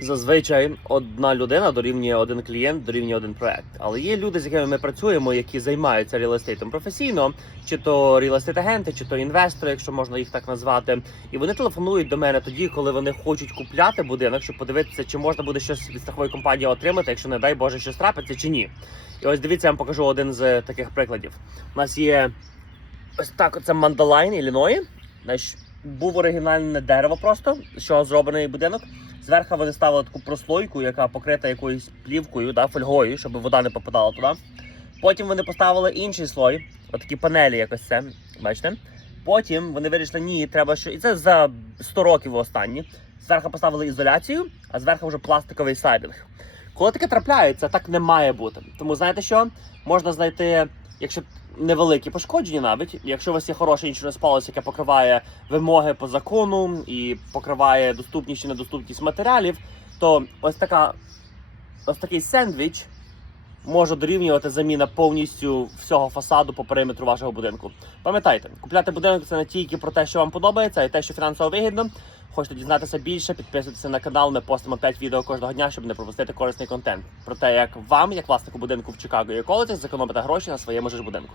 Зазвичай одна людина дорівнює один клієнт, дорівнює один проект. Але є люди, з якими ми працюємо, які займаються реалестейтом професійно, чи то реалестейт-агенти, чи то інвестори, якщо можна їх так назвати. І вони телефонують до мене тоді, коли вони хочуть купляти будинок, щоб подивитися, чи можна буде щось від страхової компанії отримати, якщо не дай Боже щось трапиться, чи ні. І ось дивіться, я вам покажу один з таких прикладів. У нас є ось так: це Мандалайн, Ілліної. Знаєш, був оригінальне дерево просто, чого зроблений будинок. Зверху вони ставили таку прослойку, яка покрита якоюсь плівкою, да, фольгою, щоб вода не попадала туди. Потім вони поставили інший слой, отакі панелі, якось це. Бачите? Потім вони вирішили, ні, треба що. І це за 100 років останні. Зверху поставили ізоляцію, а зверху вже пластиковий сайдинг. Коли таке трапляється, так не має бути. Тому знаєте що? Можна знайти, якщо невеликі пошкодження, навіть. Якщо у вас є хороше іншуренс поліс, яке покриває вимоги по закону і покриває доступність чи недоступність матеріалів, то ось така ось такий сендвіч може дорівнювати заміна повністю всього фасаду по периметру вашого будинку. Пам'ятайте, купляти будинок це не тільки про те, що вам подобається, й те, що фінансово вигідно. Хочете дізнатися більше, підписуйтесь на канал. Ми постимо 5 відео кожного дня, щоб не пропустити корисний контент про те, як вам, як власнику будинку в Чикаго і околицях, зекономити гроші на своєму ж будинку.